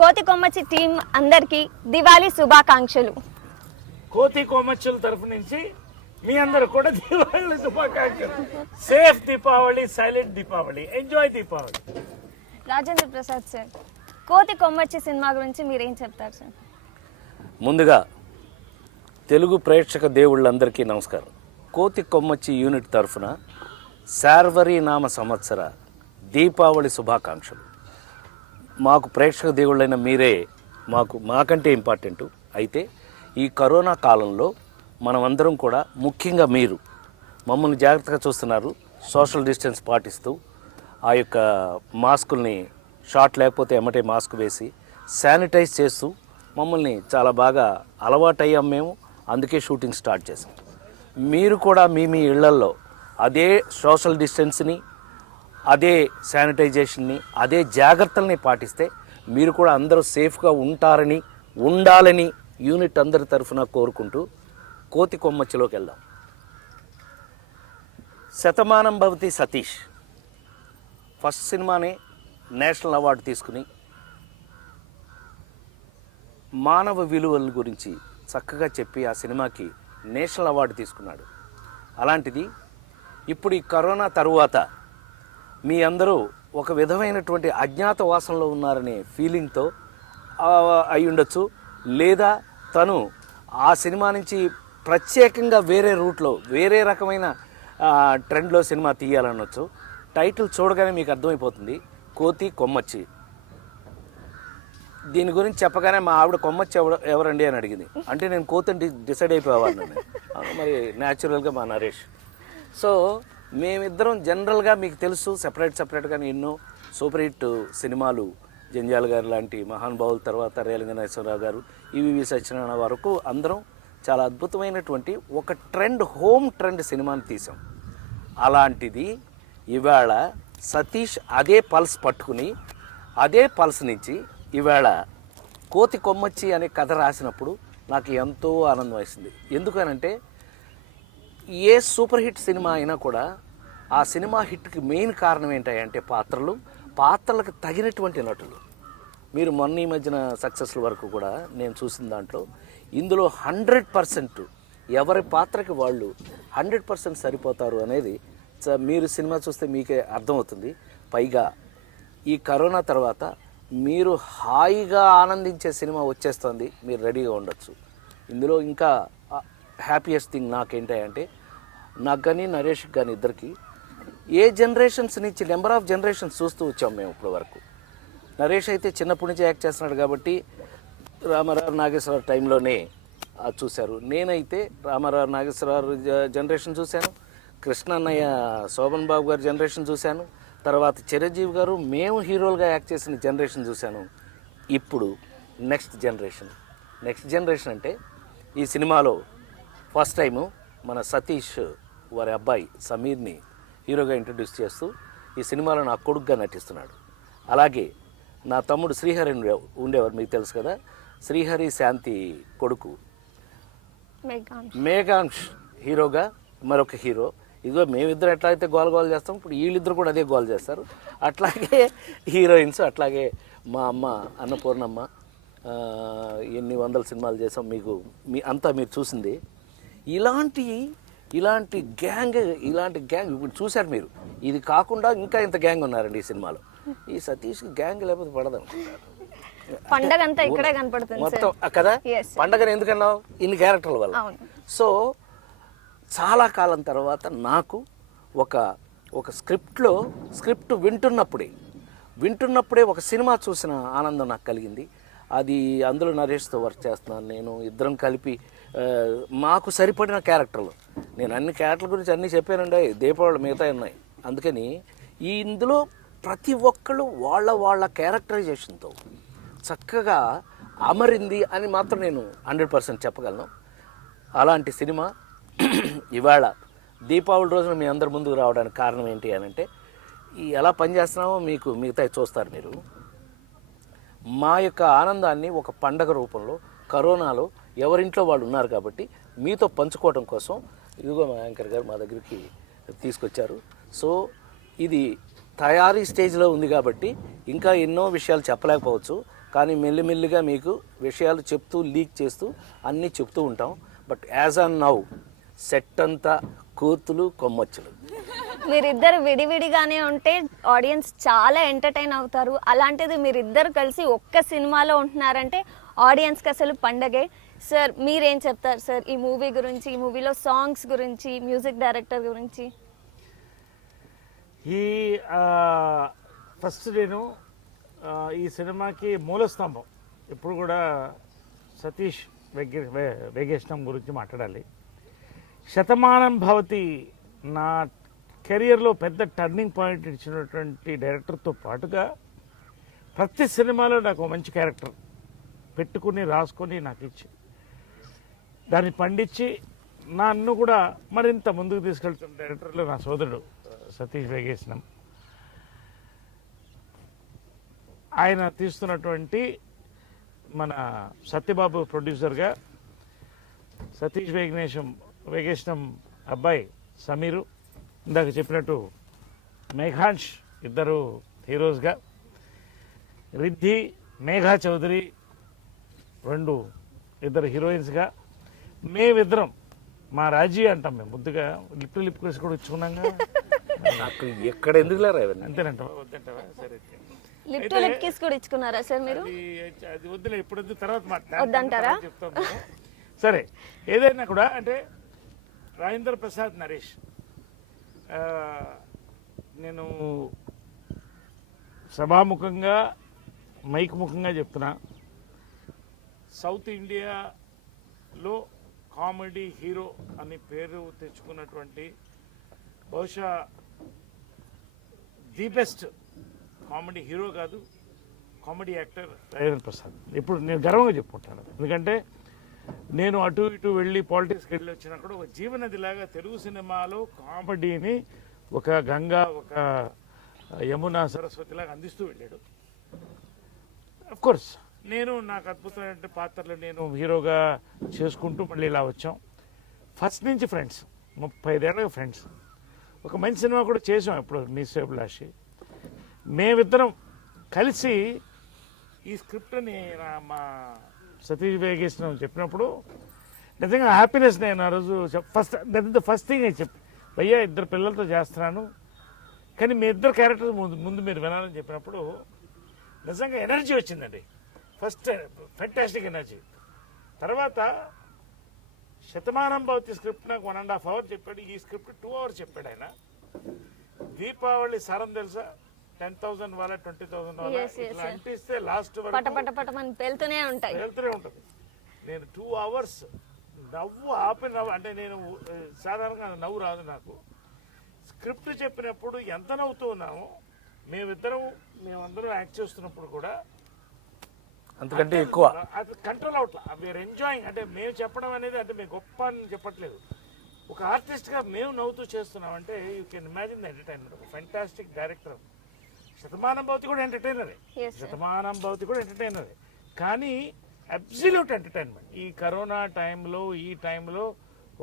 కోతి కొమ్మచ్చి టీం అందరికీ దివాళీ శుభాకాంక్షలు. కోతి కొమ్మచ్చుల తరఫు నుంచి మీ అందరూ కూడా దీపావళి శుభాకాంక్షలు. Safe Deepavali, silent Deepavali, enjoy Deepavali. Rajendra Prasad sir, కోతి కొమ్మచ్చి సినిమా గురించి మీరేం చెప్తారు సార్? ముందుగా తెలుగు ప్రేక్షక దేవుళ్ళందరికీ నమస్కారం. కోతి కొమ్మచ్చి యూనిట్ తరఫున శార్వరి నామ సంవత్సర దీపావళి శుభాకాంక్షలు. మాకు ప్రేక్షక దేవుళ్ళైన మీరే మాకంటే ఇంపార్టెంటు. అయితే ఈ కరోనా కాలంలో మనమందరం కూడా, ముఖ్యంగా మీరు మమ్మల్ని జాగ్రత్తగా చూస్తున్నారు. సోషల్ డిస్టెన్స్ పాటిస్తూ ఆ యొక్క మాస్కుల్ని షార్ట్ లేకపోతే ఎమ్మటే మాస్క్ వేసి శానిటైజ్ చేస్తూ మమ్మల్ని చాలా బాగా అలవాటయ్యాం మేము. అందుకే షూటింగ్ స్టార్ట్ చేసాం. మీరు కూడా మీ ఇళ్లల్లో అదే సోషల్ డిస్టెన్స్ని, అదే శానిటైజేషన్ని, అదే జాగ్రత్తల్ని పాటిస్తే మీరు కూడా అందరూ సేఫ్గా ఉండాలని యూనిట్ అందరి తరఫున కోరుకుంటూ కోతి కొమ్మచ్చిలోకి వెళ్దాం. శతమానం భవతి సతీష్ ఫస్ట్ సినిమానే నేషనల్ అవార్డు తీసుకుని మానవ విలువల గురించి చక్కగా చెప్పి ఆ సినిమాకి నేషనల్ అవార్డు తీసుకున్నాడు. అలాంటిది ఇప్పుడు ఈ కరోనా తరువాత మీ అందరూ ఒక విధమైనటువంటి అజ్ఞాతవాసంలో ఉన్నారనే ఫీలింగ్తో అయి ఉండొచ్చు, లేదా తను ఆ సినిమా నుంచి ప్రత్యేకంగా వేరే రూట్లో, వేరే రకమైన ట్రెండ్లో సినిమా తీయాలనొచ్చు. టైటిల్ చూడగానే మీకు అర్థమైపోతుంది, కోతి కొమ్మచ్చి. దీని గురించి చెప్పగానే మా ఆవిడ కొమ్మచ్చి ఎవరండి అని అడిగింది. అంటే నేను కోతిని డిసైడ్ అయిపోయేవాడిని. మరి న్యాచురల్గా మా నరేష్. సో మేమిద్దరం జనరల్గా మీకు తెలుసు, సెపరేట్గా ఎన్నో సూపర్ హిట్ సినిమాలు, జంజాల్ గారు లాంటి మహానుభావుల తర్వాత రేలంగ నరసింహరావు గారు, ఈవీవి సత్యనారాయణ వరకు అందరం చాలా అద్భుతమైనటువంటి ఒక హోమ్ ట్రెండ్ సినిమాని తీసాం. అలాంటిది ఇవాళ సతీష్ అదే పల్స్ పట్టుకుని, అదే పల్స్ నుంచి ఇవాళ కోతి కొమ్మచ్చి అనే కథ రాసినప్పుడు నాకు ఎంతో ఆనందం వేసింది. ఎందుకనంటే ఏ సూపర్ హిట్ సినిమా అయినా కూడా ఆ సినిమా హిట్కి మెయిన్ కారణం ఏంటంటే పాత్రలకు తగినటువంటి నటులు. మీరు మొన్న ఈ మధ్యన సక్సెస్ల వరకు కూడా నేను చూసిన దాంట్లో ఇందులో 100% ఎవరి పాత్రకి వాళ్ళు 100% సరిపోతారు అనేది మీరు సినిమా చూస్తే మీకే అర్థమవుతుంది. పైగా ఈ కరోనా తర్వాత మీరు హాయిగా ఆనందించే సినిమా వచ్చేస్తుంది, మీరు రెడీగా ఉండొచ్చు. ఇందులో ఇంకా హ్యాపీయెస్ట్ థింగ్ నాకేంటంటే, నాకు కానీ నరేష్కి కానీ ఇద్దరికి ఏ జనరేషన్స్ నుంచి నెంబర్ ఆఫ్ జనరేషన్స్ చూస్తూ వచ్చాం మేము ఇప్పటి వరకు. నరేష్ అయితే చిన్నప్పటి నుంచి యాక్ట్ చేస్తున్నాడు కాబట్టి రామారావు నాగేశ్వరరావు టైంలోనే చూశారు. నేనైతే రామారావు నాగేశ్వరరావు జనరేషన్ చూశాను, కృష్ణన్నయ్య శోభన్ బాబు గారి జనరేషన్ చూశాను, తర్వాత చిరంజీవి గారు మేము హీరోలుగా యాక్ట్ చేసిన జనరేషన్ చూశాను. ఇప్పుడు నెక్స్ట్ జనరేషన్ అంటే ఈ సినిమాలో ఫస్ట్ టైము మన సతీష్ వారి అబ్బాయి సమీర్ని హీరోగా ఇంట్రడ్యూస్ చేస్తూ ఈ సినిమాలో నా కొడుకుగా నటిస్తున్నాడు. అలాగే నా తమ్ముడు శ్రీహరి ఉండేవారు, మీకు తెలుసు కదా, శ్రీహరి శాంతి కొడుకు మేఘాంష్ హీరోగా మరొక హీరో. ఇదిగో మేమిద్దరు ఎట్లా అయితే గోల్ చేస్తాం, ఇప్పుడు వీళ్ళిద్దరు కూడా అదే గోల్ చేస్తారు. అట్లాగే హీరోయిన్స్, అట్లాగే మా అమ్మ అన్నపూర్ణమ్మ, ఎన్ని వందల సినిమాలు చేసాం, మీరు చూసింది. ఇలాంటి గ్యాంగ్ ఇప్పుడు చూశారు మీరు. ఇది కాకుండా ఇంకా ఇంత గ్యాంగ్ ఉన్నారండి ఈ సినిమాలో. ఈ సతీష్కి గ్యాంగ్ లేకపోతే పడదాం. పండగ అంతా ఇక్కడే కనపడుతుంది మొత్తం కదా. పండగని ఎందుకన్నావు? ఇన్ని క్యారెక్టర్ల వల్ల. సో చాలా కాలం తర్వాత నాకు ఒక స్క్రిప్ట్ వింటున్నప్పుడే ఒక సినిమా చూసిన ఆనందం నాకు కలిగింది. అది అందులో నరేష్తో వర్క్ చేస్తున్నాను నేను. ఇద్దరం కలిపి మాకు సరిపడిన క్యారెక్టర్లు, నేను అన్ని క్యారెక్టర్ల గురించి అన్నీ చెప్పానండి, దీపావళి మిగతా ఉన్నాయి. అందుకని ఇందులో ప్రతి ఒక్కళ్ళు వాళ్ళ క్యారెక్టరైజేషన్తో చక్కగా అమరింది అని మాత్రం నేను 100% చెప్పగలను. అలాంటి సినిమా ఇవాళ దీపావళి రోజున మీ అందరి ముందుకు రావడానికి కారణం ఏంటి అని అంటే, ఎలా పనిచేస్తున్నామో మీకు మిగతా చూస్తారు మీరు. మా యొక్క ఆనందాన్ని ఒక పండగ రూపంలో కరోనాలో ఎవరింట్లో వాళ్ళు ఉన్నారు కాబట్టి మీతో పంచుకోవడం కోసం ఇదిగో మా యాంకర్ గారు మా దగ్గరికి తీసుకొచ్చారు. సో ఇది తయారీ స్టేజ్లో ఉంది కాబట్టి ఇంకా ఎన్నో విషయాలు చెప్పలేకపోవచ్చు. కానీ మెల్లిమెల్లిగా మీకు విషయాలు చెప్తూ లీక్ చేస్తూ అన్నీ చెప్తూ ఉంటాం. But as on now set అంతా కోతులు కొమ్మచ్చులు. మీరిద్దరు విడివిడిగానే ఉంటే ఆడియన్స్ చాలా ఎంటర్టైన్ అవుతారు. అలాంటిది మీరిద్దరు కలిసి ఒక్క సినిమాలో ఉంటున్నారంటే ఆడియన్స్కి అసలు పండగే. సార్ మీరేం చెప్తారు సార్ ఈ మూవీ గురించి, ఈ మూవీలో సాంగ్స్ గురించి, మ్యూజిక్ డైరెక్టర్ గురించి? ఈ ఫస్ట్ నేను ఈ సినిమాకి మూల స్తంభం ఇప్పుడు కూడా సతీష్ వెగేశ్నం గురించి మాట్లాడాలి. శతమానం భవతి నా కెరియర్లో పెద్ద టర్నింగ్ పాయింట్ ఇచ్చినటువంటి డైరెక్టర్తో పాటుగా ప్రతి సినిమాలో నాకు మంచి క్యారెక్టర్ పెట్టుకుని రాసుకొని నాకు ఇచ్చి దాన్ని పండించి నన్ను కూడా మరింత ముందుకు తీసుకెళ్తున్న డైరెక్టర్లో నా సోదరుడు సతీష్ వెగేశ్నం. ఆయన తీస్తున్నటువంటి మన సత్యబాబు ప్రొడ్యూసర్గా సతీష్ వెగేశ్నం అబ్బాయి సమీరు, ఇందాక చెప్పినట్టు మేఘాంష్ ఇద్దరు హీరోస్గా, రిద్ధి మేఘా చౌదరి ఇద్దరు హీరోయిన్స్గా, మేమిద్దరం మా రాజీ అంటాం మేము ముద్దుగా, లిప్ టు లిప్ కేసు కూడా ఇచ్చుకున్నాగా. నాకు ఎక్కడ ఎందుకు లేరా అంతేనంటావా? వద్దంటావా? సరే, లిప్ టు లిప్ కిస్ కూడా ఇచ్చుకున్నారా సార్ మీరు? అది వద్దులే, ఇప్పుడు వద్దు, తర్వాత వద్దంటారా? చెప్తాం. సరే, ఏదైనా కూడా అంటే రాజేంద్ర ప్రసాద్ నరేష్, నేను సభాముఖంగా మైక్ ముఖంగా చెప్తున్నా, సౌత్ ఇండియాలో కామెడీ హీరో అని పేరు తెచ్చుకున్నటువంటి బహుశా ది బెస్ట్ కామెడీ హీరో కాదు, కామెడీ యాక్టర్ రాజేంద్ర ప్రసాద్. ఇప్పుడు నేను గర్వంగా చెప్పుకుంటాను, ఎందుకంటే నేను అటు ఇటు వెళ్ళి పాలిటిక్స్కి వెళ్ళి వచ్చినా కూడా ఒక జీవనదిలాగా తెలుగు సినిమాలో కామెడీని ఒక గంగా, ఒక యమున, సరస్వతిలాగా అందిస్తూ వెళ్ళాడు. కోర్స్ నేను నాకు అద్భుతమైన పాత్రలు నేను హీరోగా చేసుకుంటూ మళ్ళీ ఇలా వచ్చాం. ఫస్ట్ నుంచి ఫ్రెండ్స్, 35 ఏళ్ళగా ఫ్రెండ్స్. ఒక మంచి సినిమా కూడా చేసాం ఇప్పుడు మీసేబులాషి. మేమిద్దరం కలిసి ఈ స్క్రిప్ట్ని మా సతీష్ వెగేశ్నం చెప్పినప్పుడు నిజంగా హ్యాపీనెస్. నేను ఆ రోజు ఫస్ట్ థింగ్ నేను చెప్పి, భయ్యా ఇద్దరు పిల్లలతో చేస్తున్నాను కానీ మీ ఇద్దరు క్యారెక్టర్స్ ముందు మీరు వినాలని చెప్పినప్పుడు నిజంగా ఎనర్జీ వచ్చిందండి. First fantastic energy. తర్వాత శతమానం భవతి స్క్రిప్ట్ నాకు 1.5 hours చెప్పాడు, ఈ స్క్రిప్ట్ 2 hours చెప్పాడు ఆయన. దీపావళి సారం తెలుసా, 10,000 వాళ్ళ 20,000 వాళ్ళ ఇట్లా అంటిస్తే లాస్ట్ వెళ్తూనే ఉంటుంది. నేను 2 hours నవ్వు అంటే నేను సాధారణంగా నవ్వు రాదు నాకు. స్క్రిప్ట్ చెప్పినప్పుడు ఎంత నవ్వుతూ ఉన్నామో, మేమందరం యాక్ట్ చేస్తున్నప్పుడు కూడా అంతకంటే ఎక్కువ అది కంట్రోల్ అవట్లా. We are enjoying. అంటే మేము చెప్పడం అనేది అంటే మేము గొప్ప అని చెప్పట్లేదు, ఒక ఆర్టిస్ట్గా మేము నవ్వుతూ చేస్తున్నాం. అంటే you can imagine the entertainment. ఒక ఫెంటాస్టిక్ డైరెక్టర్. శతమానం భవతి కూడా ఎంటర్టైనరే, శతమానం భవతి కూడా ఎంటర్టైనరే, కానీ అబ్సల్యూట్ ఎంటర్టైన్మెంట్. ఈ కరోనా టైంలో, ఈ టైంలో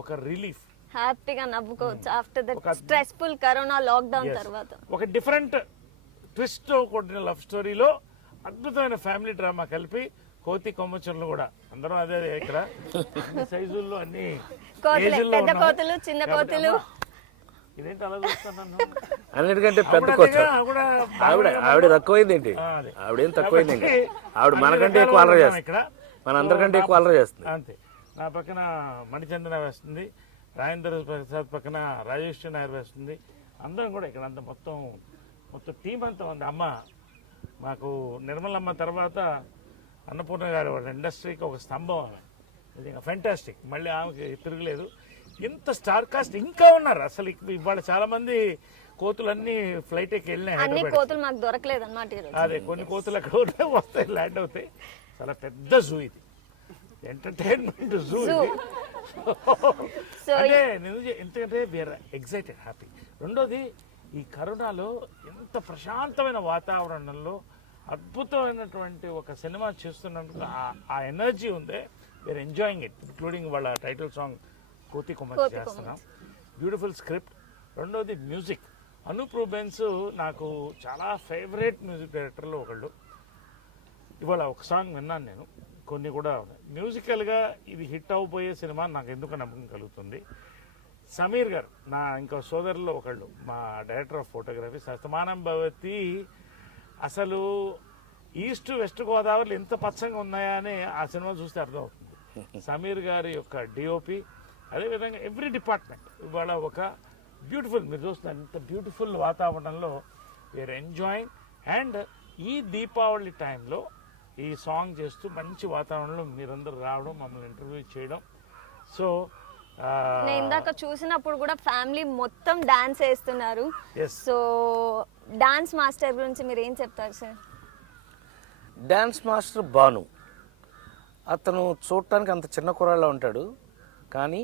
ఒక రిలీఫ్, హ్యాపీగా నవ్వుకోవచ్చు after that stressful corona lockdown తర్వాత. ఒక డిఫరెంట్ ట్విస్ట్ కూడిన లవ్ స్టోరీలో అద్భుతమైన ఫ్యామిలీ డ్రామా కలిపి కోతి కొమ్మచులు కూడా అందరం అదే ఇక్కడ సైజుల్లో అన్ని పెద్ద కోతులు, చిన్న కోతులు. ఇదేంటి అలా చూస్తున్నాను? అన్నిటికంటే పెద్ద కోత ఆవిడ తక్కువైంది ఏంటి? ఆవిడేం తక్కువైంది ఏంటి? ఆవిడ మనకంటే ఎక్కువ అలర చేస్తుంది, మన అందరికంటే ఎక్కువ అలర చేస్తుంది. అంతే. నా పక్కన మణిచందన వేస్తుంది, రాజేంద్ర ప్రసాద్ పక్కన రాజేష్ నాయర్ వేస్తుంది. అందరం కూడా ఇక్కడ అంతా మొత్తం టీం అంతా ఉంది. అమ్మ మాకు నిర్మలమ్మ తర్వాత అన్నపూర్ణ గారు వాళ్ళ ఇండస్ట్రీకి ఒక స్తంభం ఆమె. ఇది ఫెంటాస్టిక్. మళ్ళీ ఆమెకి తిరగలేదు. ఇంత స్టార్ కాస్ట్ ఇంకా ఉన్నారు. అసలు ఇవాళ చాలా మంది కోతులన్నీ ఫ్లైట్ ఎక్కి వెళ్ళినాయి. కోతులు మాకు దొరకలేదు అన్నమాట. అదే కొన్ని కోతులు అక్కడ ఉంటాయి, వస్తాయి, ల్యాండ్ అవుతాయి. చాలా పెద్ద జూ ఇది, ఎంటర్టైన్మెంట్ జూ ఇది. అంటే ఎందుకంటే వీఆర్ ఎగ్జైటెడ్, హ్యాపీ. రెండోది, ఈ కరోనాలో ఎంత ప్రశాంతమైన వాతావరణంలో అద్భుతమైనటువంటి ఒక సినిమా చేస్తున్నందుకు ఆ ఎనర్జీ ఉందే, వీఆర్ ఎంజాయింగ్ ఇట్. ఇంక్లూడింగ్ వాళ్ళ టైటిల్ సాంగ్ కోతి కొమ్మచ్చి చేస్తున్నాం. Beautiful script. రెండోది మ్యూజిక్. అనూప్ రూబెన్స్ నాకు చాలా ఫేవరెట్ మ్యూజిక్ డైరెక్టర్లో ఒకళ్ళు. ఇవాళ ఒక సాంగ్ విన్నాను నేను, కొన్ని కూడా మ్యూజికల్గా ఇది హిట్ అవబోయే సినిమా నాకు ఎందుకు నమ్మకం కలుగుతుంది. సమీర్ గారు నా ఇంకో సోదరుల్లో ఒకళ్ళు, మా director of photography Shatamanam Bhavati, అసలు ఈస్ట్ వెస్ట్ గోదావరిలో ఎంత పచ్చగా ఉన్నాయా అని ఆ సినిమా చూస్తే అర్థమవుతుంది. సమీర్ గారి యొక్క డిఓపి, అదేవిధంగా ఎవ్రీ డిపార్ట్మెంట్ ఇవాళ ఒక బ్యూటిఫుల్, మీరు చూస్తున్నారు ఇంత బ్యూటిఫుల్ వాతావరణంలో వీఆర్ ఎంజాయింగ్. అండ్ ఈ దీపావళి టైంలో ఈ సాంగ్ చేస్తూ మంచి వాతావరణంలో మీరందరూ రావడం, మమ్మల్ని ఇంటర్వ్యూ చేయడం. సో నేను ఇందాక చూసినప్పుడు కూడా ఫ్యామిలీ మొత్తం డాన్స్ వేస్తున్నారు. Yes. సో డాన్స్ మాస్టర్ గురించి మీరు ఏం చెప్తారు సార్? డ్యాన్స్ మాస్టర్ భాను, అతను చూడటానికి అంత చిన్న కుర్రాళ్ళ ఉంటాడు, కానీ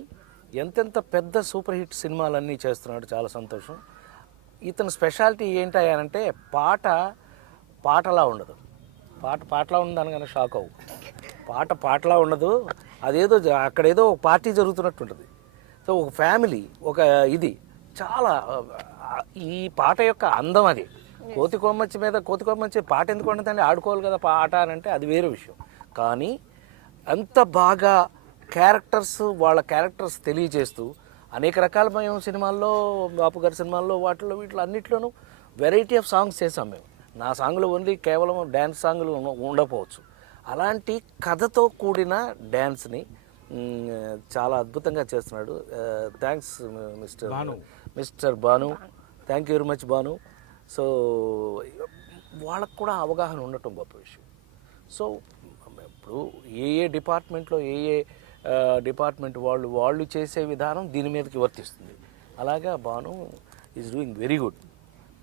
ఎంతెంత పెద్ద సూపర్ హిట్ సినిమాలన్నీ చేస్తున్నాడు. చాలా సంతోషం. ఇతని స్పెషాలిటీ ఏంటంటే పాటలా ఉండదు. పాటలా ఉందనగానే షాక్ అవ్వు. పాటలా ఉండదు, అదేదో అక్కడేదో ఒక పార్టీ జరుగుతున్నట్టు ఉంటుంది. సో ఒక ఫ్యామిలీ, ఒక ఇది చాలా ఈ పాట యొక్క అందం అది. కోతి కొమ్మచ్చి పాట ఎందుకు ఉండదండి, ఆడుకోవాలి కదా పాట అని అంటే అది వేరే విషయం. కానీ అంత బాగా వాళ్ళ క్యారెక్టర్స్ తెలియజేస్తూ అనేక రకాల మేము సినిమాల్లో, బాపు గారి సినిమాల్లో, వీటిలో అన్నిట్లోనూ వెరైటీ ఆఫ్ సాంగ్స్ చేసాం మేము. నా సాంగ్లు ఓన్లీ కేవలం డ్యాన్స్ సాంగ్లు ఉండకపోవచ్చు. అలాంటి కథతో కూడిన డ్యాన్స్ని చాలా అద్భుతంగా చేస్తున్నాడు. Thanks mister Bhanu, thank you very much Bhanu. So వాళ్ళకు కూడా అవగాహన ఉండటం గొప్ప విషయం. సో ఇప్పుడు ఏ డిపార్ట్మెంట్లో ఏ డిపార్ట్మెంట్ వాళ్ళు చేసే విధానం దీని మీదకి వర్తిస్తుంది. అలాగా Bhanu is doing very good.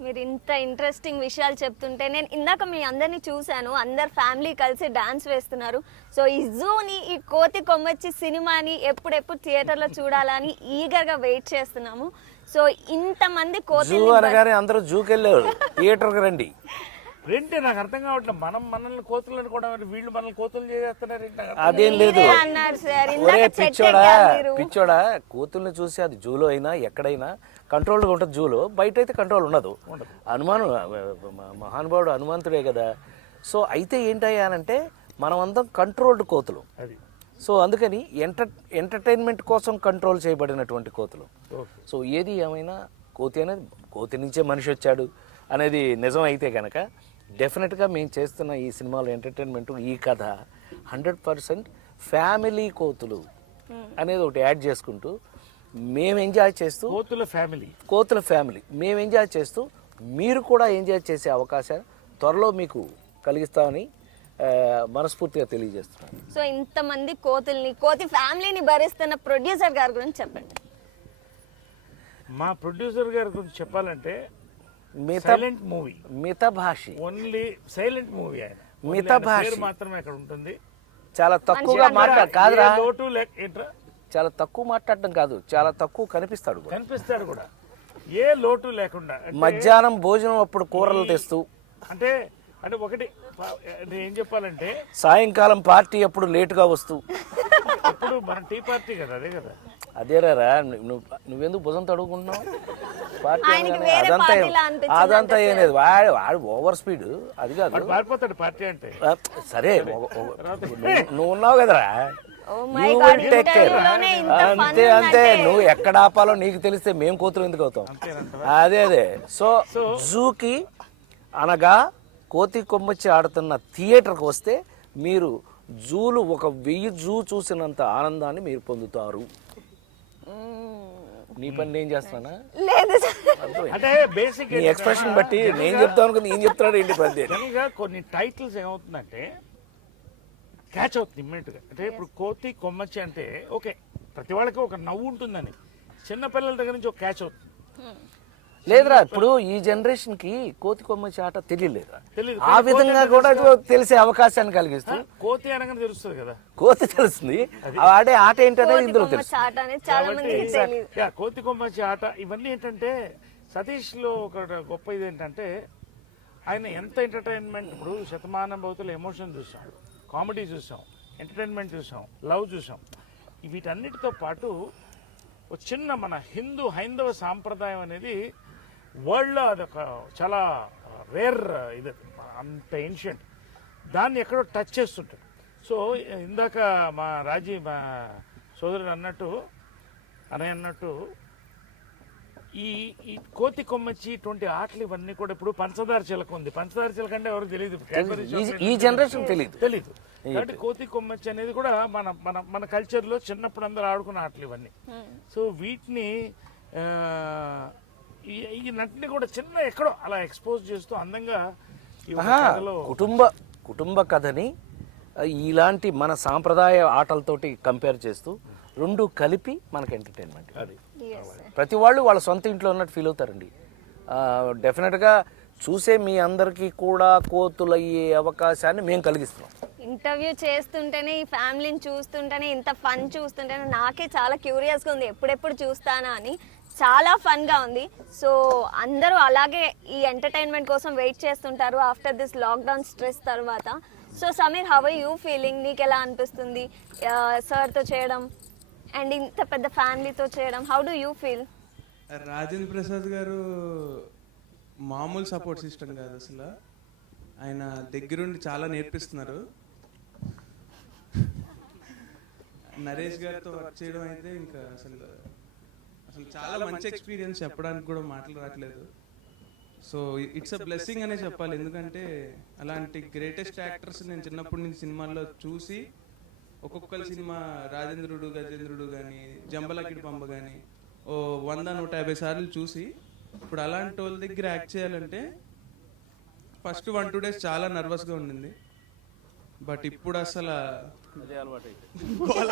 మీరు ఇంత ఇంట్రెస్టింగ్ విషయాలు చెప్తుంటే నేను ఇందాక మీ అందరినీ చూశాను, అందరు ఫ్యామిలీ కలిసి డాన్స్ వేస్తున్నారు. సో ఈ జూని, ఈ కోతి కొమ్మచ్చి సినిమాని ఎప్పుడెప్పుడు థియేటర్లో చూడాలని ఈగర్గా వెయిట్ చేస్తున్నాము. సో ఇంతమంది కోతి అనగానే అందరూ జూకి వెళ్ళారు, థియేటర్కి రండి. ఏంటి నాకు అర్థం కావట్లేదు, మనల్ని కోతులు అనుకోవడం, వీళ్ళు మనల్ని కోతులు చేస్తున్నారు. అదేం లేదు, అన్నారు సార్. ఒరే పిచ్చోడా, కోతుల్ని చూసి అది జూలో అయినా ఎక్కడైనా కంట్రోల్గా ఉంటుంది. జూలో బయట అయితే కంట్రోల్ ఉండదు. మహానుభావుడు హనుమంతుడే కదా. సో అయితే ఏంటంటే మనం అందరం కంట్రోల్డ్ కోతులు. సో అందుకని ఎంటర్టైన్మెంట్ కోసం కంట్రోల్ చేయబడినటువంటి కోతులు. సో ఏది ఏమైనా కోతి నుంచే మనిషి వచ్చాడు అనేది నిజం అయితే కనుక డెఫినెట్గా మేము చేస్తున్న ఈ సినిమాలో ఎంటర్టైన్మెంట్, ఈ కథ 100% ఫ్యామిలీ కోతులు అనేది ఒకటి యాడ్ చేసుకుంటూ మేము ఎంజాయ్ చేస్తూ, కోతుల ఫ్యామిలీ మేము ఎంజాయ్ చేస్తూ మీరు కూడా ఎంజాయ్ చేసే అవకాశం త్వరలో మీకు కలిగిస్తామని మనస్ఫూర్తిగా తెలియజేస్తున్నాను. సో ఇంతమంది కోతి ఫ్యామిలీని భరిస్తున్న ప్రొడ్యూసర్ గారి గురించి చెప్పండి. మా ప్రొడ్యూసర్ గారి గురించి చెప్పాలంటే సైలెంట్ మూవీ, మితభాషి, ఓన్లీ సైలెంట్ మూవీ. ఆయన మితభాషి మాత్రమే అక్కడ ఉంటుంది. చాలా తక్కువగా కాదురా, చాలా తక్కువ మాట్లాడడం కాదు, చాలా తక్కువ కనిపిస్తాడు కూడా, ఏ లోటు లేకుండా. మధ్యాహ్నం భోజనం అప్పుడు కూరలు తెస్తూ, అంటే ఒకటి ఏం చెప్పాలంటే సాయంకాలం పార్టీ అప్పుడు లేటుగా వస్తూ, ఇప్పుడు మన టీ పార్టీ కదా, అదే కదా. అదేరా నువ్వెందుకు భుజం తడుగుకుంటున్నావు? పార్టీ అదంతా ఏం లేదు, వాడు ఓవర్ స్పీడ్ అది కాదు, పారిపోతాడు పార్టీ అంటే. సరే నువ్వు ఉన్నావు కదరా, అంతే. నువ్వు ఎక్కడ ఆపాలో నీకు తెలిస్తే మేము కూతురు ఎందుకు అవుతాం? అదే. సో జూకి అనగా కోతి కొమ్మచ్చి ఆడుతున్న థియేటర్కి వస్తే మీరు జూలు 1000 జూ చూసినంత ఆనందాన్ని మీరు పొందుతారు. నీ పని నేను చేస్తానా? అంటే బేసిక్ ఎక్స్ప్రెషన్ బట్టి నేను చెప్తాను అనుకుని నేను చెప్తున్నాడు ఏంటి పని. కొన్ని టైటిల్స్ ఏమవుతుందంటే క్యాచ్ అవుతుంది ఇమ్మీడియట్గా. అంటే ఇప్పుడు కోతి కొమ్మచ్చి అంటే ఓకే, ప్రతి వాళ్ళకి ఒక నవ్వు ఉంటుందని, చిన్నపిల్లల దగ్గర నుంచి ఒక క్యాచ్ అవుతుంది. లేదురా, ఇప్పుడు ఈ జనరేషన్ కి కోతి కొమ్మచ్చి ఆట తెలియలేదురా. ఆ విధంగా కూడా తెలిసే అవకాశాన్ని కలిగిస్తూ కోతి అనగానే తెలుస్తుంది కదా, కోతి తెలుస్తుంది, ఆడే ఆట ఏంటనేది ఇందులో తెలుస్తుంది. కోతి కొమ్మచ్చి ఆట ఇవన్నీ ఏంటంటే సతీష్ లో ఒక గొప్ప ఇది ఏంటంటే ఆయన ఎంత ఎంటర్టైన్మెంట్. ఇప్పుడు శతమానం భవతులు ఎమోషన్ చూసాం, కామెడీ చూసాం, ఎంటర్టైన్మెంట్ చూసాం, లవ్ చూసాం. వీటన్నిటితో పాటు ఒక చిన్న మన హైందవ సాంప్రదాయం అనేది వరల్డ్లో అదొక చాలా రేర్ ఇది, అంత ఏన్షియంట్. దాన్ని ఎక్కడో టచ్ చేస్తుంటాడు. సో ఇందాక మా సోదరుడు అన్నట్టు ఈ కోతి కొమ్మచ్చి ఇటువంటి ఆటలు ఇవన్నీ కూడా ఇప్పుడు పంచదార చిలక ఉంది. పంచదార చిలక అంటే ఎవరికి తెలియదు, ఈ జనరేషన్ తెలీదు. కాబట్టి కోతి కొమ్మచ్చి అనేది కూడా మన మన మన కల్చర్లో చిన్నప్పుడు అందరూ ఆడుకున్న ఆటలు ఇవన్నీ. సో వీటిని ఈ నటిని కూడా చిన్న ఎక్కడో అలా ఎక్స్పోజ్ చేస్తూ అందంగా ఈ ఒక కథలో కుటుంబ కథని ఇలాంటి మన సాంప్రదాయ ఆటలతోటి కంపేర్ చేస్తూ రెండు కలిపి మనకి ఎంటర్టైన్మెంట్. ప్రతి వాళ్ళు వాళ్ళ సొంత ఇంట్లో ఉన్నట్టు ఫీల్ అవుతారండి. డెఫినెట్గా చూసే మీ అందరికీ కూడా కోతులయ్యే అవకాశాన్ని మేము కలిగిస్తున్నాం. ఇంటర్వ్యూ చేస్తుంటేనే, ఈ ఫ్యామిలీని చూస్తుంటేనే, ఇంత ఫన్ చూస్తుంటేనే నాకే చాలా క్యూరియస్గా ఉంది ఎప్పుడెప్పుడు చూస్తానా అని. చాలా ఫన్గా ఉంది. సో అందరూ అలాగే ఈ ఎంటర్టైన్మెంట్ కోసం వెయిట్ చేస్తుంటారు ఆఫ్టర్ దిస్ లాక్డౌన్ స్ట్రెస్ తర్వాత. So Sameer, how are you feeling? నీకు ఎలా అనిపిస్తుంది సార్తో చేయడం అండ్ ఇంత పెద్ద ఫ్యామిలీతో చేయడం? How do you feel? Rajendra Prasad గారు మామూలు సపోర్ట్ సిస్టమ్ కాదు అసలు. ఆయన దగ్గరుండి చాలా నేర్పిస్తున్నారు. నరేష్ గారితో వర్క్ చేయడం అయితే ఇంకా అసలు చాలా మంచి ఎక్స్పీరియన్స్, చెప్పడానికి కూడా మాటలు రావట్లేదు. సో ఇట్స్ అ బ్లెస్సింగ్ అనే చెప్పాలి. ఎందుకంటే అలాంటి గ్రేటెస్ట్ యాక్టర్స్ నేను చిన్నప్పటి నుంచి సినిమాల్లో చూసి ఒక్కొక్కరి సినిమా రాజేంద్రుడు, గజేంద్రుడు కానీ, జంబలకిడి పంబ కానీ 100-150 సార్లు చూసి ఇప్పుడు అలాంటి వాళ్ళ దగ్గర యాక్ట్ చేయాలంటే ఫస్ట్ 1-2 డేస్ చాలా నర్వస్గా ఉండింది. బట్ ఇప్పుడు అసలు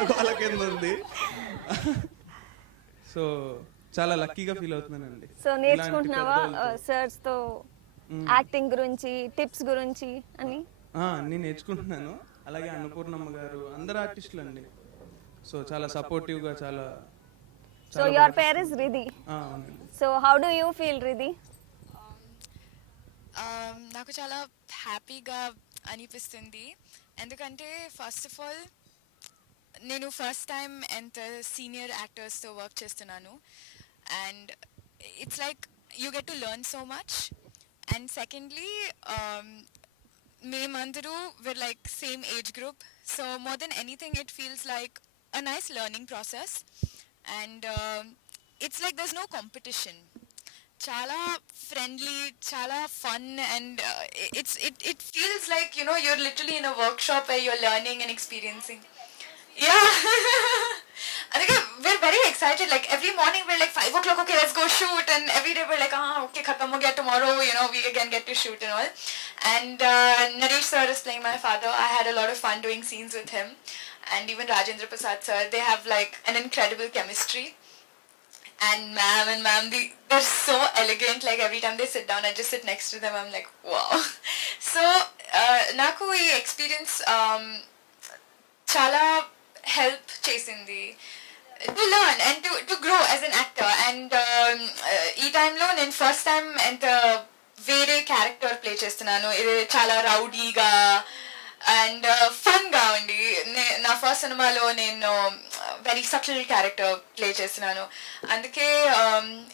గోల కింద ఉంది. సో చాలా లక్కీగా ఫీల్ అవుతున్నానండి. సో నేర్చుకుంటున్నావా సర్స్ తో యాక్టింగ్ గురించి, టిప్స్ గురించి అని? నేను నేర్చుకుంటున్నాను. అలాగే అన్నపూర్ణమ్మ గారు, అందరు ఆర్టిస్టులు అండి. సో చాలా సపోర్టివ్గా చాలా. So your pair is Ridhi. So how do you feel Ridhi? నాకు చాలా హ్యాపీగా అనిపిస్తుంది. ఎందుకంటే ఫస్ట్ ఆఫ్ ఆల్ నేను ఫస్ట్ టైం ఎంత సీనియర్ యాక్టర్స్తో వర్క్ చేస్తున్నాను. And it's like you get to learn so much. And secondly మేమందరూ we're like same age group, so more than anything it feels like a nice learning process. And it's like there's no competition. Chala friendly, chala fun, and it feels like, you know, you're literally in a workshop where you're learning and experiencing. Yeah. I think we're very excited. Like every morning we're like 5 o'clock, okay, let's go shoot. And every day we're like, okay, khatam ho gaya, tomorrow, you know, we again get to shoot and all. And Naresh sir is playing my father. I had a lot of fun doing scenes with him. And even Rajendra Prasad sir, they have like an incredible chemistry. And ma'am, they're so elegant. Like every time they sit down, I just sit next to them. I'm like, wow. So, naku ee experience chala help chesindi to learn and to grow as an actor. And ee time lo nen first time enta vere character play chestunnanu. Idi chala rowdy ga and fun ga undi. Na first cinema lo nenu very subtle character play chestunnanu. Anduke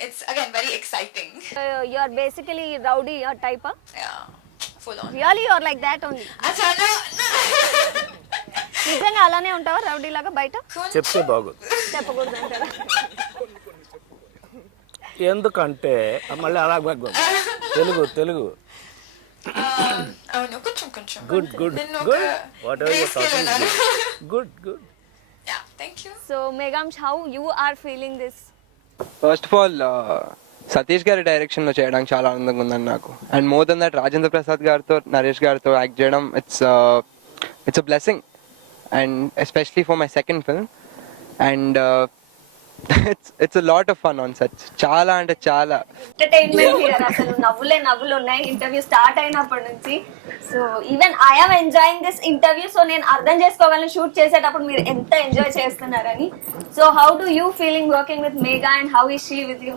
it's again very exciting. You are basically rowdy type? Yeah, full on. Really, you are like that only? Achana నిజంగా అలానే ఉంటావా rowdy లాగా బయట? చెప్తే బాగోదు, చెప్పకూడదు అంటారా? ఎందుకంటే మళ్ళీ అలా తెలుగు అవును, కొంచెం good what ever you talking good. Yeah, thank you. So Meghamsh, how you are feeling this? First of all Satish గారి డైరెక్షన్లో చేయడానికి చాలా ఆనందంగా ఉందండి నాకు. And more than that Rajendra Prasad గారితో, నరేష్ గారితో యాక్ట్ చేయడం it's a blessing. And especially for my second film. And it's a lot of fun on set. చాలా అంటే చాలా ఎంటర్టైన్మెంట్ హియర్. అసలు నవ్వులు ఉన్నాయి ఇంటర్వ్యూ స్టార్ట్ అయినప్పటి నుంచి. So even I am enjoying this interview. So నేను అర్థం చేసుకోగలను షూట్ చేసేటప్పుడు మీరు ఎంత ఎంజాయ్ చేస్తున్నారని. So how do you feeling working with Megha and how is she with you?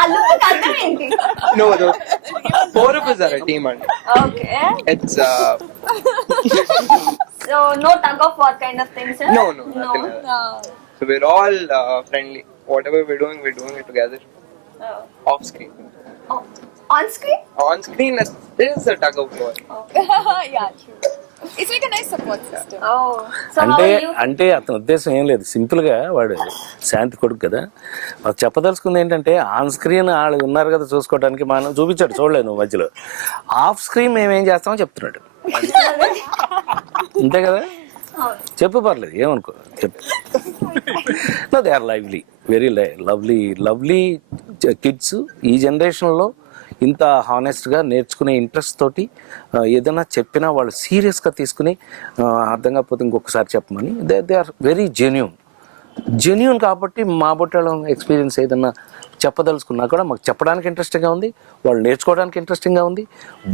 ఆ లుక్ అర్థం ఏంటి? No, the four of us are a team, and okay. it's So no tug of war kind of things, sir? No, nothing like that. So we're all friendly. Whatever we're doing it together. Off screen. On screen On screen, it is a tug of war. Yeah, true. It's like a nice support system. So అంటే అతని ఉద్దేశం ఏం లేదు, సింపుల్గా వాడు శాంతి కొడుకు కదా, మాకు చెప్పదలుచుకుంది ఏంటంటే ఆన్ స్క్రీన్ వాళ్ళు ఉన్నారు కదా చూసుకోవడానికి, మనం చూపించాడు చూడలేదు నువ్వు మధ్యలో, ఆఫ్ స్క్రీన్ మేము ఏం చేస్తామో చెప్తున్నాడు. అంతే కదా, చెప్పు పర్లేదు ఏమనుకో చెప్పు. No they are lovely, very lovely kids. ఈ జనరేషన్లో ఇంత హానెస్ట్గా నేర్చుకునే ఇంట్రెస్ట్ తోటి ఏదైనా చెప్పినా వాళ్ళు సీరియస్గా తీసుకుని అర్థం కాకపోతే ఇంకొకసారి చెప్పమని దే ఆర్ వెరీ జెన్యూన్ కాబట్టి మా బొట్టాళ్ళ ఎక్స్పీరియన్స్ ఏదన్నా చెప్పదలుచుకున్నా కూడా మాకు చెప్పడానికి ఇంట్రెస్టింగ్గా ఉంది, వాళ్ళు నేర్చుకోవడానికి ఇంట్రెస్టింగ్గా ఉంది.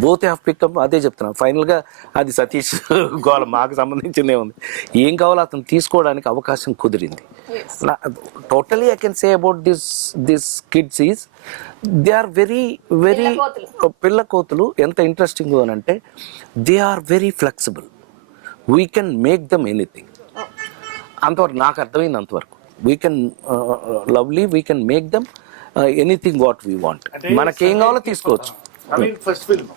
బోత్ హ్యావ్ పికప్, అదే చెప్తున్నాను ఫైనల్గా. అది సతీష్ గోల మాకు సంబంధించిందే ఉంది. ఏం కావాలో అతను తీసుకోవడానికి అవకాశం కుదిరింది. Totally I can say about this kids is they are very పిల్ల కోతులు. ఎంత ఇంట్రెస్టింగ్ అని అంటే they are very flexible, we can make them anything. అంతవరకు నాకు అర్థమైంది, అంతవరకు we can lovely, we can make them anything what we want. మనకేం కావాలో తీసుకోవచ్చు. ఫస్ట్ ఫిల్మ్,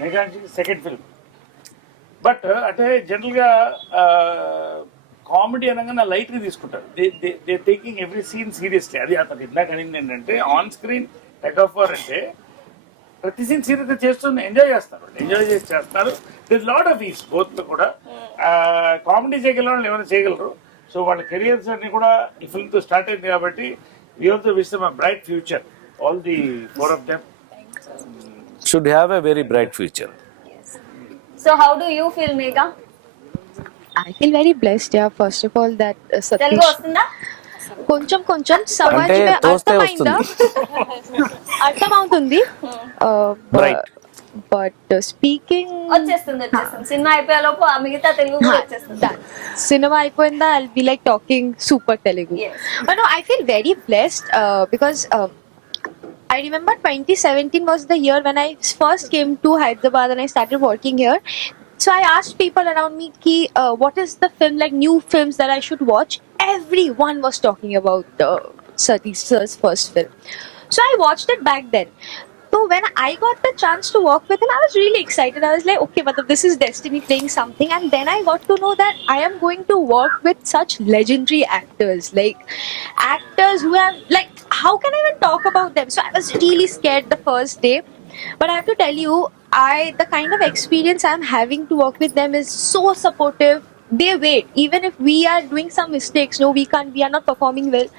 మేఘాంజీ సెకండ్ ఫిల్మ్. బట్ అంటే జనరల్గా కామెడీ అనగానే లైట్గా తీసుకుంటారు. They taking every scene seriously. అది అతను ఇందాక అనింది ఏంటంటే on screen tech of for అంటే ప్రతి సీన్ సీరియస్గా చేస్తూ ఎంజాయ్ చేస్తారు. దిస్ లాట్ ఆఫ్ ఈస్ బోత్లో కూడా. కామెడీ చేయగల వాళ్ళు ఏమైనా చేయగలరు. సో వాళ్ళ కెరియర్స్ అన్ని కూడా ఈ ఫిల్మ్తో స్టార్ట్ అయింది కాబట్టి we also wish them a bright future. All the four of them should have a very bright future. So how do you feel, Megha? I feel very blessed, yeah. First of all, that Telugu Satish వస్తుందా? కొంచెం సమాజ్ అంటే తోస్తే అర్థమైందా, అర్థమవుతుంది. Bright. But speaking వచ్చేస్తుంది. Cinema అయిపోయేలోపు ఆ మిగతా తెలుగు కూడా వచ్చేస్తుంది. cinema అయిపోయిందా, I'll be like talking super Telugu. Yes. But no, I feel very blessed because I remember 2017 was the year when I first came to Hyderabad and I started working here. So I asked people around me, what is the film, like new films that I should watch? Everyone was talking about Satish sir's first film. So I watched it back then. So when I got the chance to work with him, I was really excited. I was like, okay, but this is destiny playing something. And then I got to know that I am going to work with such legendary actors, like actors who have, like, how can I even talk about them? So I was really scared the first day. But I have to tell you, the kind of experience I'm having to work with them is so supportive. They wait. Even if we are doing some mistakes, no, we are not performing well,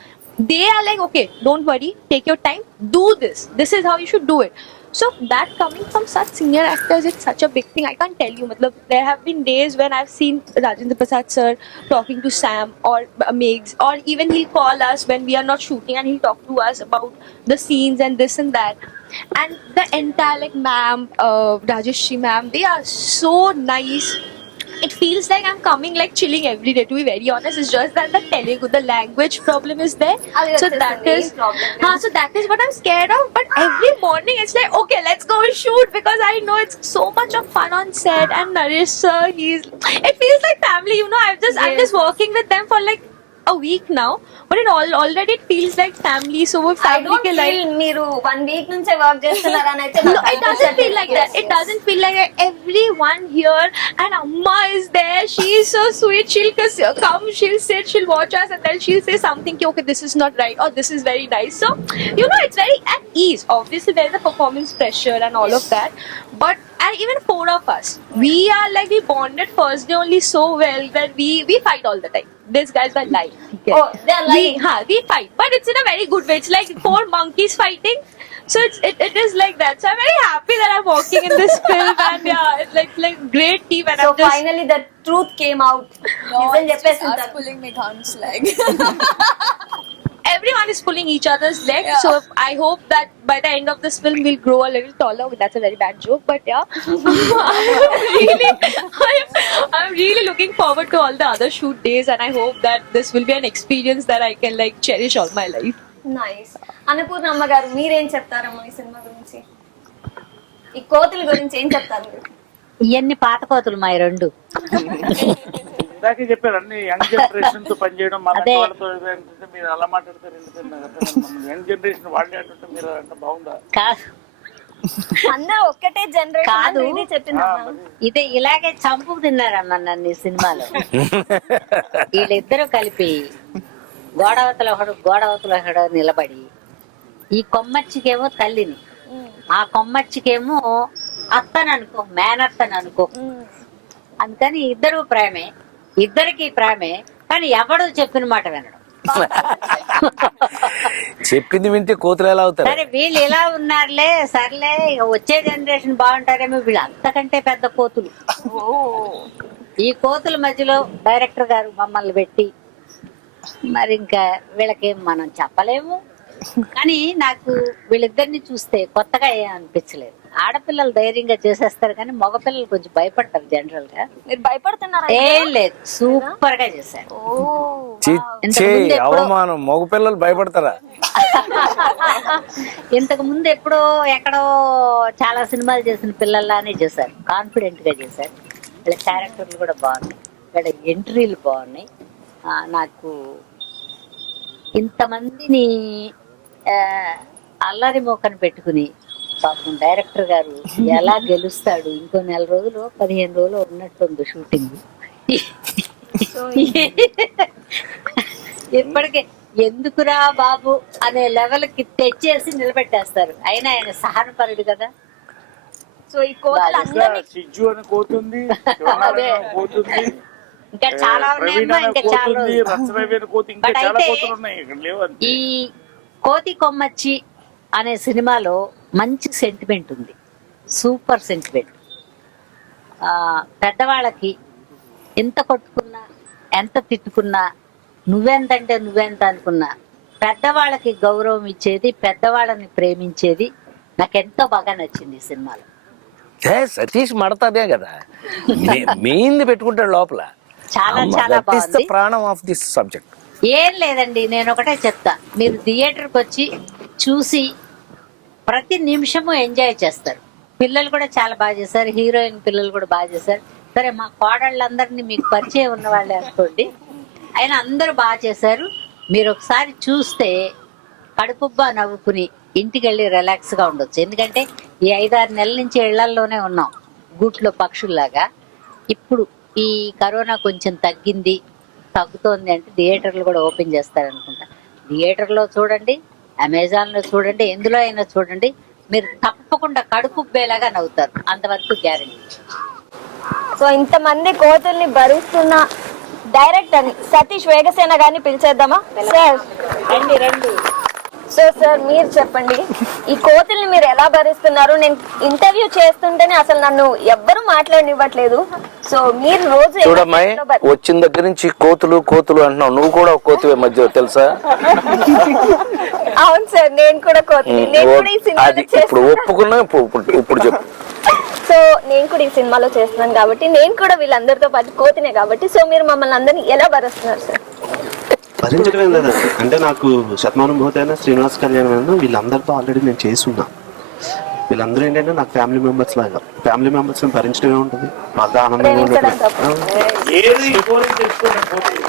they are like, okay, don't worry, take your time, do this. This is how you should do it. So that coming from such senior actors, it's such a big thing. I can't tell you. Matlab, there have been days when I've seen Rajendra Prasad sir talking to Sam or Megs, or even he'll call us when we are not shooting and he'll talk to us about the scenes and this and that. And the entire, like, ma'am, Rajeshri ma'am, they are so nice. It feels like I'm coming, like, chilling every day, to be very honest. It's just that the Telugu, the language problem is there. So that is what I'm scared of. But every morning it's like, okay, let's go shoot, because I know it's so much of fun on set. And Naresh sir, it feels like family, you know. I'm just working with them for like a week now, but already it feels like family. So we I family don't ke like, feel మీరు 1 week నుంచే work చేస్తున్నారని అయితే no, it doesn't feel like that. It doesn't feel like that. Everyone here, and Amma is there. She is so sweet. She'll come, she'll sit, she'll watch us, and then she'll say something, okay, this is not right, or this is very nice. So, you know, it's very at ease. Obviously, there's a performance pressure and all of that. But, and even 4 of us, we are like, we bonded first day only so well that we fight all the time. These guys are lying. Okay? Oh, they are lying. We fight, but it's in a very good way. It's like 4 monkeys fighting. So it is like that. So I'm very happy that I'm working in this film, and yeah, it's like great team. And So I'm just finally the truth came out. No, నిజం it's just us చెప్పేసింటారు. pulling Meghan's leg. everyone is pulling each other's leg. Yeah. So I hope that by the end of this film we'll grow a little taller. That's a very bad joke, but yeah. I'm really looking forward to all the other shoot days, and I hope that this will be an experience that I can, like, cherish all my life. Nice. Annapurnamma గారు మీరేం చెప్తారమ్మా ఈ cinema గురించి, ఈ కోతుల గురించి ఏం చెప్తారు మీరు? ఇవన్నీ పాత కోతులు మా రెండు. ఇందాకే చెప్పారు అన్ని యంగ్ జనరేషన్ తో పనిచేయడం, మన అదే. వాళ్ళతో ఏంటంటే మీరు అలా మాట్లాడతారు. యంగ్ జనరేషన్ వాళ్ళే అంటుంటే మీరు అంటే బాగుందా? కాదు అందరూ ఒక్కటే జనరేషన్ కాదు. ఇది చెప్పిందమ్మా. ఇదే ఇలాగే చంపు తిన్నారమ్మా నన్ను ఈ సినిమాలో. వీళ్ళిద్దరూ కలిపి గోడవతల ఒకడు నిలబడి, ఈ కొమ్మచ్చికేమో తల్లిని, ఆ కొమ్మచ్చికేమో అత్తననుకో, మేనత్తననుకో. అందుకని ఇద్దరు ప్రేమే, ఇద్దరికి ప్రేమే, కానీ ఎవడు చెప్పిన మాట వినడం. చెప్పింది వింటే కోతులు ఎలా అవుతారు? సరే వీళ్ళు ఇలా ఉన్నారులే, సర్లే ఇక వచ్చే జనరేషన్ బాగుంటారేమో, వీళ్ళు అంతకంటే పెద్ద కోతులు. ఈ కోతుల మధ్యలో డైరెక్టర్ గారు మమ్మల్ని పెట్టి, మరి ఇంకా వీళ్ళకేం మనం చెప్పలేము. కానీ నాకు వీళ్ళిద్దరిని చూస్తే కొత్తగా ఏం అనిపించలేదు. ఆడపిల్లలు ధైర్యంగా చేసేస్తారు, కానీ మగపిల్లలు కొంచెం భయపడతారు జనరల్ గా. మీరు భయపడుతున్నారా? ఏం లేదు, సూపర్ గా చేశారు. చిచ్చే అవమానం, మగపిల్లలు భయపడతారా? ఇంతకు ముందు ఎప్పుడో ఎక్కడో చాలా సినిమాలు చేసిన పిల్లల్లానే చేశారు, కాన్ఫిడెంట్ గా చేశారు. వీళ్ళ క్యారెక్టర్లు కూడా బాగున్నాయి, వీళ్ళ ఎంట్రీలు బాగున్నాయి. నాకు ఇంతమందిని అల్లరి మోకని పెట్టుకుని పాపం డైరెక్టర్ గారు ఎలా గెలుస్తాడు, ఇంకో 4 రోజులు 15 రోజులు ఉన్నట్టుంది షూటింగ్. ఇప్పటికే ఎందుకురా బాబు అనే లెవెల్ కి తెచ్చేసి నిలబెట్టేస్తారు. అయినా ఆయన సహనపరుడు కదా. సో ఈ కోతలు అందరినీ సిజ్జు అని కోతుంది, అదే. కోతుంది, ఇంకా చాలా ఉన్నాయమ్మా, ఇంకా చాలా కోతుంది, రోజులు. రచనవేణి కోతి, ఇంకా బట్ చాలా అయితే కోతులు ఉన్నాయి, ఇక్కడ లేవు అంతే. ఈ కోతి కొమ్మచ్చి అనే సినిమాలో మంచి సెంటిమెంట్ ఉంది, సూపర్ సెంటిమెంట్. పెద్దవాళ్ళకి ఎంత కొట్టుకున్నా, ఎంత తిట్టుకున్నా, నువ్వెంతంటే నువ్వెంత అనుకున్నా, పెద్దవాళ్ళకి గౌరవం ఇచ్చేది, పెద్దవాళ్ళని ప్రేమించేది నాకెంతో బాగా నచ్చింది ఈ సినిమాలో. సతీష్ మడతాదే కదా, మెయిన్ పెట్టుకుంటాడు లోపల. చాలా చాలా బాగుంది. ప్రాణం ఆఫ్ దిస్ సబ్జెక్ట్. ఏం లేదండి, నేను ఒకటే చెప్తా, మీరు థియేటర్కి వచ్చి చూసి ప్రతి నిమిషము ఎంజాయ్ చేస్తారు. పిల్లలు కూడా చాలా బాగా చేశారు, హీరోయిన్ పిల్లలు కూడా బాగా చేశారు. సరే మా కోడళ్ళందరినీ మీకు పరిచయం ఉన్న వాళ్ళే అనుకోండి, అయినా అందరూ బాగా చేశారు. మీరు ఒకసారి చూస్తే కడుపుబ్బా నవ్వుకుని ఇంటికి వెళ్ళి రిలాక్స్ గా ఉండొచ్చు. ఎందుకంటే ఈ 5-6 నెలల నుంచి ఇళ్లల్లోనే ఉన్నాం గూట్లో పక్షుల్లాగా. ఇప్పుడు ఈ కరోనా కొంచెం తగ్గుతోంది అంటే థియేటర్లు కూడా ఓపెన్ చేస్తారనుకుంటా. థియేటర్లో చూడండి, అమెజాన్లో చూడండి, ఎందులో అయినా చూడండి, మీరు తప్పకుండా కడుపుబ్బేలాగా నవ్వుతారు, అంతవరకు గ్యారెంటీ. సో ఇంతమంది కోతుల్ని భరిస్తున్న డైరెక్టర్ సతీష్ వేగసేన గారిని పిలిచేద్దామా సార్? రండి రండి. సో సార్ మీరు చెప్పండి, ఈ కోతుల్ని మీరు ఎలా భరిస్తున్నారు? నేను ఇంటర్వ్యూ చేస్తుంటేనే అసలు నన్ను ఎవ్వరూ మాట్లాడనివ్వట్లేదు. సో మీరు రోజు చూడమ్మాయి, వచ్చిన దగ్గర నుంచి కోతులు కోతులు అంటున్నావు, నువ్వు కూడా ఒక కోతువే మధ్య తెలుసా? అవును సార్, నేను కూడా కోతుని. నేను కూడా ఈ అది సినిమాలో ఇప్పుడు ఒప్పుకున్నా, ఇప్పుడు చెప్పు. సో నేను కూడా ఈ సినిమాలో చేస్తున్నాను కాబట్టి, నేను కూడా వీళ్ళందరితో పాటు కోతినే కాబట్టి, సో మీరు మమ్మల్ని అందరినీ ఎలా భరిస్తున్నారు సార్? భరించడమే లేదండి, అంటే నాకు శతమానం భూతైనా, శ్రీనివాస్ కళ్యాణం అయినా వీళ్ళందరితో ఆల్రెడీ నేను చేస్తున్నా. వీళ్ళందరూ ఏంటంటే నాకు ఫ్యామిలీ మెంబర్స్ లాగా. ఫ్యామిలీ మెంబర్స్ భరించడమే ఉంటుంది, వాళ్ళతో ఆనందంగా ఉంటుంది. ఏది ఇంకోటి తెలుసుకోండి, కోతులు.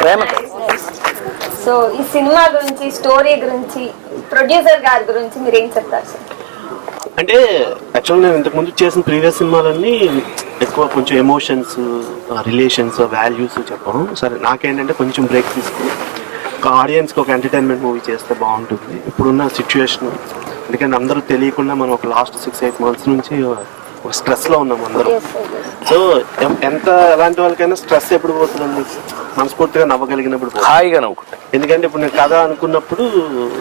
ప్రేమ. సో ఈ సినిమా గురించి, స్టోరీ గురించి, ప్రొడ్యూసర్ గారి గురించి మీరు ఏం చెప్తారు సార్? అంటే యాక్చువల్గా నేను ఇంతకుముందు చేసిన ప్రీవియస్ సినిమాలన్నీ ఎక్కువ కొంచెం ఎమోషన్స్, రిలేషన్స్, వాల్యూస్ చెప్పడం. సరే నాకేంటంటే కొంచెం బ్రేక్ తీసుకుని ఒక ఆడియన్స్కి ఒక ఎంటర్టైన్మెంట్ మూవీ చేస్తే బాగుంటుంది ఇప్పుడున్న సిచ్యువేషన్. ఎందుకంటే అందరూ తెలియకుండా మనం ఒక లాస్ట్ 6-8 months నుంచి ఒక స్ట్రెస్లో ఉన్నాం అందరూ. సో ఎంత ఎలాంటి వాళ్ళకైనా స్ట్రెస్ ఎప్పుడు పోతుందండి? మనస్ఫూర్తిగా నవ్వగలిగినప్పుడు పోతుంది, హాయిగా నవ్వుకుంటా. ఎందుకంటే ఇప్పుడు నేను కథ అనుకున్నప్పుడు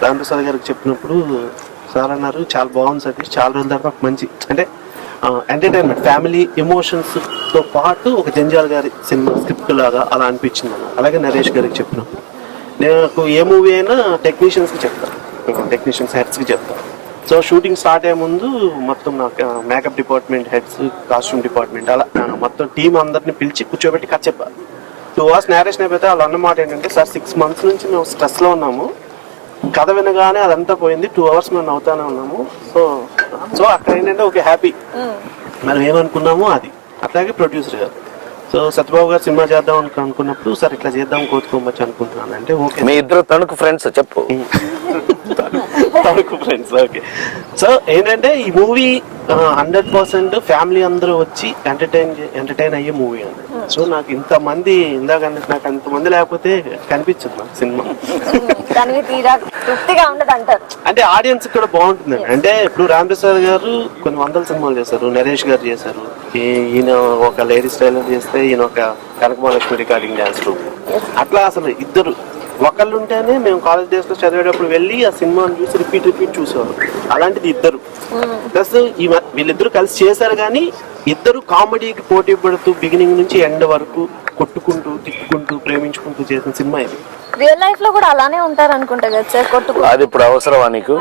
రామప్రసాద్ గారికి చెప్పినప్పుడు సార్ అన్నారు, చాలా బాగుంది సతీష్, చాలా రోజుల తర్వాత ఒక మంచి అంటే ఎంటర్టైన్మెంట్, ఫ్యామిలీ ఎమోషన్స్తో పాటు ఒక జంజాల్ గారి సినిమా స్క్రిప్ట్ లాగా అలా అనిపించింది అన్న. అలాగే నరేష్ గారికి చెప్పినప్పుడు నాకు ఏ మూవీ అయినా టెక్నీషియన్స్కి చెప్తాను, టెక్నీషియన్స్ హెడ్స్కి చెప్తాను. సో షూటింగ్ స్టార్ట్ అయ్యే ముందు మొత్తం నాకు makeup department heads, costume department, అలా మొత్తం టీం అందరిని పిలిచి కూర్చోబెట్టి కథ చెప్పారు. 2 hours నేరేషన్ అయిపోతే వాళ్ళు అన్నమాట ఏంటంటే, సార్ 6 months నుంచి మేము స్ట్రెస్లో ఉన్నాము, కథ వినగానే అదంతా పోయింది, 2 hours మేము నవ్వుతానే ఉన్నాము. సో అక్కడ ఏంటంటే ఒక హ్యాపీ, మనం ఏమనుకున్నామో అది. అట్లాగే ప్రొడ్యూసర్ గారు, సో సత్యబాబు గారు సినిమా చేద్దాం అనుకున్నప్పుడు, సార్ ఇట్లా చేద్దాం కోతుకోమచ్చు అనుకుంటున్నాను అంటే, ఓకే. మీ ఇద్దరు తణుకు ఫ్రెండ్స్ చెప్పు. ఫ్రెండ్స్. ఓకే, సో ఏంటంటే ఈ మూవీ 100% ఫ్యామిలీ అందరూ వచ్చి ఎంటర్టైన్ అయ్యే మూవీ అండి. సో నాకు ఇంతమంది ఇందాక నాకు అంతమంది లేకపోతే కనిపించదు నాకు సినిమా. దానికి తీరా తృప్తిగా ఉండదు అంటారు. అంటే ఆడియన్స్ కూడా బాగుంటుందండి. అంటే ఇప్పుడు రామ్ ప్రసాద్ గారు కొన్ని వందల సినిమాలు చేశారు, నరేష్ గారు చేశారు, ఈయన ఒక లేడీస్ టైలర్ చేస్తే ఈయన ఒక కనకమహాలక్ష్మి రికార్డింగ్ డాన్స్ రూమ్. అట్లా అసలు ఇద్దరు ఒకళ్ళు ఉంటేనే మేము కాలేజ్ డేస్ లో చదివేటప్పుడు వెళ్ళి ఆ సినిమాని చూసి రిపీట్ చూసేవారు. అలాంటిది ఇద్దరు ప్లస్ వీళ్ళిద్దరు కలిసి చేశారు. కానీ ఇద్దరు కామెడీకి పోటీ పడుతూ బిగినింగ్ నుంచి ఎండ్ వరకు కొట్టుకుంటూ తిట్టుకుంటూ ప్రేమించుకుంటూ చేసిన సినిమా ఇది. రియల్ లైఫ్ లో కూడా అలానే ఉంటారు అనుకుంటా కదా సార్, కొట్టుకు. అది ఇప్పుడు అవసరమా నీకు?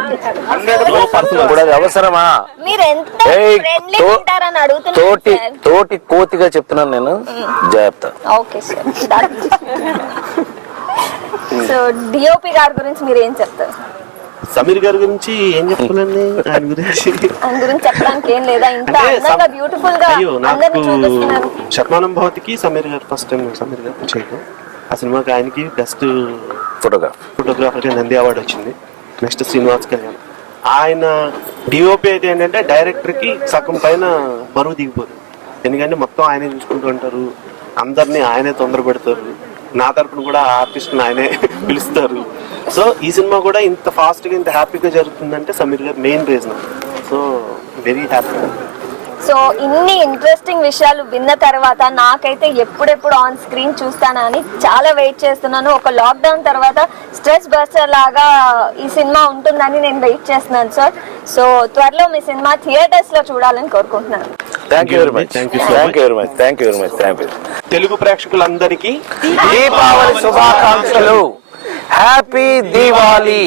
ఇప్పుడు అది అవసరమా? మీరు ఎంత ఫ్రెండ్లీ ఉంటారని అడుగుతున్నారు. తోటి కోతిగా చెప్తున్నాను నేను, జాగ్రత్త. Okay sir. సో డిఓపి గారి గురించి మీరు ఏం చెప్తారు? సమీర్ గారి గురించి ఏం చెప్పాలండి? ఆయన గురించి చెప్పడానికి ఏం లేదా? ఇంత అందంగా బ్యూటిఫుల్ గా అయ్యో, నాకు అందరిని చూపిస్తున్నారు. శతమానం భవతికి సమీర్ గారు ఫస్ట్ టైం సమీర్ గారు చేయడం. ఆ సినిమాకి ఆయనకి బెస్ట్ ఫోటోగ్రాఫర్ నంది అవార్డు వచ్చింది. నెక్స్ట్ శ్రీనివాస్ కళ్యాణ్. ఆయన డిఓపి అయితే ఏంటంటే డైరెక్టర్ కి సగం పైన బరువు దిగిపోతుంది. ఎందుకంటే మొత్తం ఆయనే చూసుకుంటూ ఉంటారు, అందరినీ ఆయనే తొందర పెడతారు. నా తరపున కూడా ఆర్టిస్ట్ని ఆయనే పిలుస్తారు. సో ఈ సినిమా కూడా ఇంత ఫాస్ట్గా ఇంత హ్యాపీగా జరుగుతుందంటే సమీర్ గారు main reason. So very happy. So ఇన్ని ఇంట్రెస్టింగ్ విషయాలు విన్న తర్వాత నాకైతే ఎప్పుడెప్పుడు ఆన్ స్క్రీన్ చూస్తానని చాలా వెయిట్ చేస్తున్నాను. ఒక లాక్డౌన్ తర్వాత స్ట్రెస్ బస్టర్ లాగా ఈ సినిమా ఉంటుందని నేను వెయిట్ చేస్తున్నాను సార్. సో త్వరలో మీ సినిమా థియేటర్స్ లో చూడాలని కోరుకుంటున్నాను. Thank you very much. Thank you. Telugu ప్రేక్షకులందరికీ దీపావళి శుభాకాంక్షలు. హ్యాపీ దీవాలి.